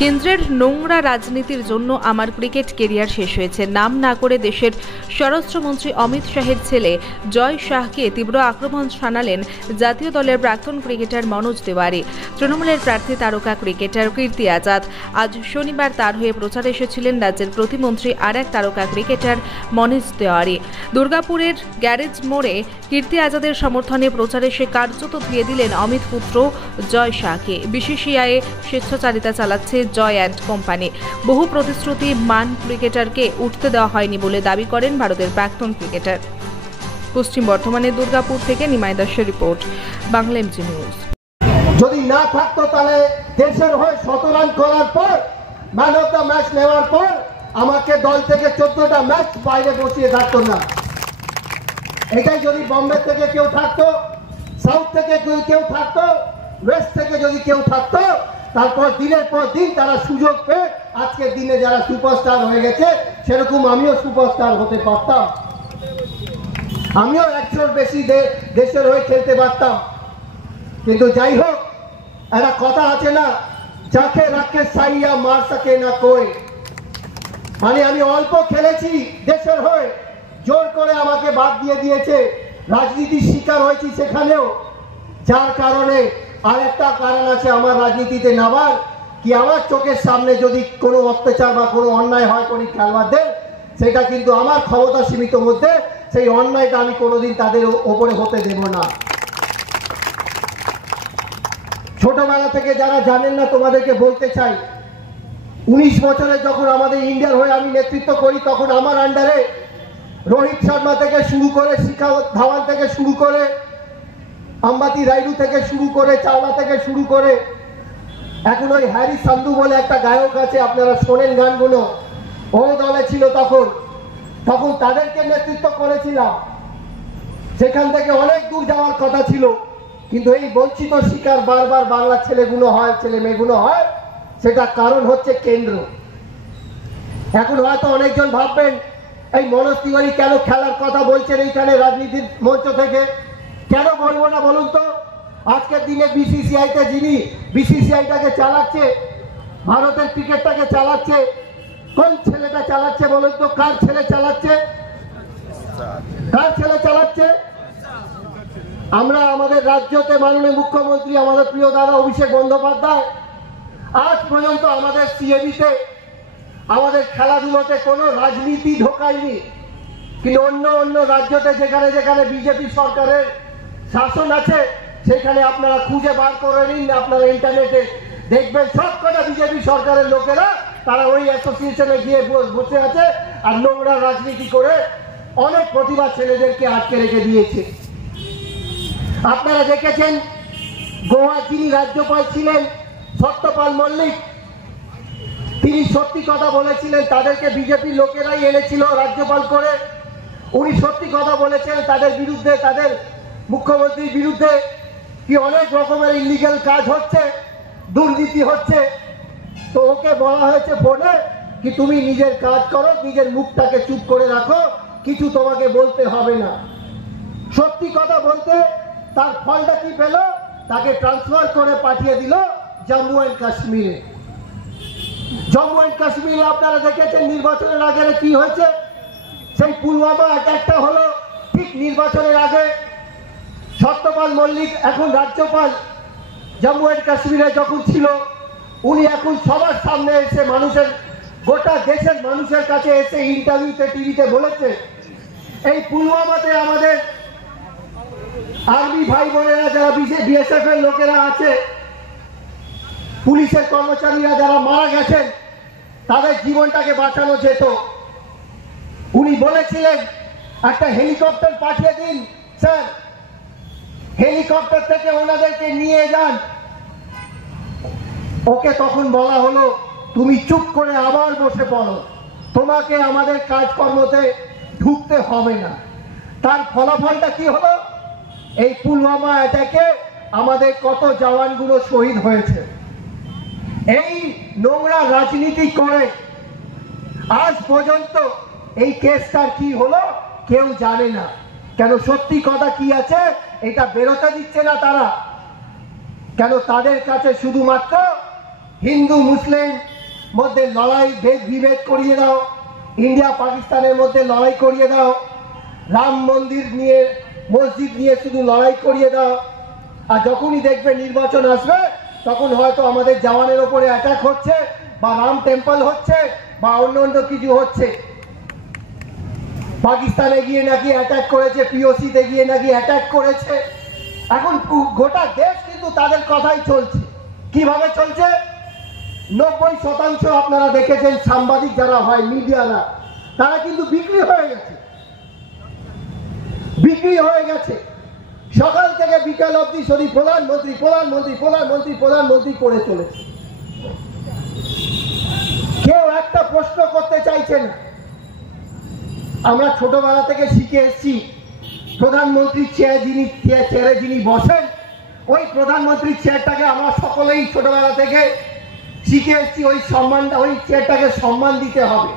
কেন্দ্রের নোংরা রাজনীতির জন্য আমার ক্রিকেট কেরিয়ার শেষ হয়েছে। নাম না করে দেশের স্বরাষ্ট্রমন্ত্রী অমিত শাহের ছেলে জয় শাহকে তীব্র আক্রমণ শানালেন জাতীয় দলের প্রাক্তন ক্রিকেটার মনোজ তিওয়ারি। তৃণমূলের প্রার্থী তারকা ক্রিকেটার কীর্তি আজাদ। আজ শনিবার তার হয়ে প্রচারে এসেছিলেন রাজ্যের প্রতিমন্ত্রী আর এক তারকা ক্রিকেটার মনোজ তিওয়ারি। দুর্গাপুরের গ্যারেজ মোড়ে কীর্তি আজাদের সমর্থনে প্রচারে সে কার্যত ধুয়ে দিলেন অমিত পুত্র জয় শাহকে। বিসিসিআইয়ে স্বেচ্ছাচারিতা চালাচ্ছে জয় অ্যান্ড কোম্পানি। বহু প্রতিশ্রুতি মান ক্রিকেটারকে উঠতে দেওয়া হয়নি বলে দাবি করেন ভারতের প্রাক্তন ক্রিকেটার। পশ্চিম বর্ধমানের দুর্গাপুর থেকে নিমাই দাসের রিপোর্ট, বাংলা এমজি নিউজ। যদি না থাকতো তাহলে দেশের হয়ে 17 রান করার পর ম্যান অফ দ্য ম্যাচ নেওয়ার পর আমাকে দল থেকে 14টা ম্যাচ বাইরে বসিয়ে থাকতো না। এটাই যদি বম্বে থেকে কেউ থাকতো, সাউথ থেকে কেউ থাকতো, ওয়েস্ট থেকে যদি কেউ থাকতো, তারপর দিনের পর দিন তারা সুযোগ পেয়ে আজকের দিনে যারা সুপারস্টার হয়ে গেছে সেরকম আমিও সুপারস্টার হতে পারতাম। আমিও 100 বেশি দেশের হয়ে খেলতে পারতাম। কিন্তু যাই হোক, একটা কথা আছে না, যাকে রাখে সাইয়া মার সকে না কই। মানে আমি অল্প খেলেছি দেশের হয়ে, জোর করে আমাকে বাদ দিয়ে দিয়েছে, রাজনীতির শিকার হয়েছি সেখানেও। যার কারণে আর একটা কারণ আছে আমার রাজনীতিতে নামার, কি আমার চোখের সামনে যদি কোনো অত্যাচার বা কোনো অন্যায় হয় কোনো খেলোয়াড়দের, সেটা কিন্তু আমার ক্ষমতা সীমিত মধ্যে সেই অন্যায়টা আমি কোনোদিন তাদের ওপরে হতে দেব না। ছোটবেলা থেকে যারা জানেন না তোমাদেরকে বলতে চাই, 19 বছরে যখন আমাদের ইন্ডিয়ার হয়ে আমি নেতৃত্ব করি, তখন আমার আন্ডারে রোহিত শর্মা থেকে শুরু করে, শিখা ধাওয়ান থেকে শুরু করে, আম্বাতি রাইডু থেকে শুরু করে, চাওলা থেকে শুরু করে, এখন ওই হ্যারি সান্ধু বলে একটা গায়ক আছে, আপনারা শোনেন গানগুলো, ও দলে ছিল তখন তাদেরকে নেতৃত্ব করেছিলাম। সেখান থেকে অনেক দূর যাওয়ার কথা ছিল, কিন্তু এই বঞ্চিত শিকার বারবার বাংলার ছেলেগুলো হয়, ছেলে মেয়েগুলো হয়, সেটা কারণ হচ্ছে কেন্দ্র। এখন হয়তো অনেকজন ভাববেন এই মনোজ তিওয়ারি কেন খেলার কথা বলছেন এইখানে রাজনীতির মঞ্চ থেকে। কেন বলবো না বলুন তো? আজকের দিনে বিসিসিআইতে যিনি বিসিসিআইটাকে চালাচ্ছে, ভারতের ক্রিকেটটাকে চালাচ্ছে, কোন ছেলেটা চালাচ্ছে বলুন তো? কার ছেলে চালাচ্ছে? কার ছেলে চালাচ্ছে? আমরা আমাদের রাজ্যতে মাননীয় মুখ্যমন্ত্রী আমাদের প্রিয় দাদা অভিষেক বন্দ্যোপাধ্যায় আজ পর্যন্ত আমাদের সিএবিতে, আমাদের খেলাধুলোতে কোনো রাজনীতি ঢোকায়নি। কিন্তু অন্য রাজ্যতে যেখানে যেখানে বিজেপি সরকারের শাসন আছে, সেখানে আপনারা খুঁজে বার করে নিন, আপনারা ইন্টারনেটে দেখবেন সবকটা বিজেপি সরকারের লোকেরা তারা ওই অ্যাসোসিয়েশনে গিয়ে বসে আছে আর নোংরা রাজনীতি করে অনেক প্রতিভা ছেলেদেরকে আটকে রেখে দিয়েছে। আপনারা দেখেছেন গোয়ার যিনি রাজ্যপাল ছিলেন সত্যপাল মল্লিক, তিনি সত্যি কথা বলেছিলেন, তাদেরকে বিজেপির লোকেরাই এনেছিল রাজ্যপাল করে। উনি সত্যি কথা বলেছেন তাদের বিরুদ্ধে, তাদের মুখ্যমন্ত্রীর বিরুদ্ধে, কি অনেক রকমের ইলিগাল কাজ হচ্ছে, দুর্নীতি হচ্ছে। তো ওকে বলা হয়েছে ফোনে কি তুমি নিজের কাজ করো, নিজের মুখটাকে চুপ করে রাখো, কিছু তোমাকে বলতে হবে না। সত্যি কথা বলতে তার ফলটা কি পেল? তাকে ট্রান্সফার করে পাঠিয়ে দিল জম্মু অ্যান্ড কাশ্মীরে। জম্মু অ্যান্ড কাশ্মীরে আপনারা দেখেছেন নির্বাচনের আগে কি হয়েছে, সেই পুলওয়ামা অ্যাটাকটা হলো ঠিক নির্বাচনের আগে। সত্যপাল মল্লিক এখন রাজ্যপাল জম্মু অ্যান্ড কাশ্মীরে যখন ছিল, উনি এখন সবার সামনে এসে মানুষের, গোটা দেশের মানুষের কাছে এসে ইন্টারভিউতে টিভিতে বলেছে এই পুলওয়ামাতে আমাদের আর্মি ভাই বোনেরা যারা বিএসএফ এর লোকেরা আছে, পুলিশের কর্মচারীরা যারা মারা গেছেন, তাদের জীবনটাকে বাঁচানো যেত। উনি বলেছিলেন একটা হেলিকপ্টার পাঠিয়ে দিন স্যার, হেলিকপ্টার থেকে ওনাদেরকে নিয়ে যান। ওকে তখন বলা হলো তুমি চুপ করে আবার বসে পড়ো, তোমাকে আমাদের কাজকর্মতে ঢুকতে হবে না। তার ফলাফলটা কি হলো? এই পুলওয়ামা অ্যাটাকে আমাদের কত জওয়ানগুলো শহীদ হয়েছে। এই নোংরা রাজনীতি করে আজ পর্যন্ত এই কেসটার কি হলো কেউ জানে না। কেন? সত্যি কথা কি আছে এটা বেরোতে দিচ্ছে না তারা। কেন? তাদের কাছে শুধুমাত্র হিন্দু মুসলিম মধ্যে লড়াই, ভেদ বিভেদ করিয়ে দাও, ইন্ডিয়া পাকিস্তানের মধ্যে লড়াই করিয়ে দাও, রাম মন্দির নিয়ে মসজিদ নিয়ে শুধু লড়াই করিয়ে দাও। আর যখনই দেখবে নির্বাচন আসবে তখন হয়তো আমাদের জওয়ানের ওপরে অ্যাটাক হচ্ছে বা রাম টেম্পল হচ্ছে বা অন্য অন্য কিছু হচ্ছে। পাকিস্তানে গিয়ে নাকি অ্যাটাক করেছে, পিওসিতে গিয়ে নাকি অ্যাটাক করেছে। এখন গোটা দেশ কিন্তু তাদের কথাই চলছে। কিভাবে চলছে? 90% আপনারা দেখেছেন সাংবাদিক যারা হয়, মিডিয়ারা, তারা কিন্তু বিক্রি হয়ে গেছে। সকাল থেকে বিকাল অবধি শুধু প্রধানমন্ত্রী প্রধানমন্ত্রী প্রধানমন্ত্রী প্রধানমন্ত্রী করে চলেছে। কেউ একটা প্রশ্ন করতে চাইছে না। আমরা ছোটবেলা থেকে শিখে এসেছি প্রধানমন্ত্রীর চেয়ারে যিনি বসেন, ওই প্রধানমন্ত্রীর চেয়ারটাকে আমরা সকলেই ছোটবেলা থেকে শিখে এসেছি, ওই চেয়ারটাকে সম্মান দিতে হবে।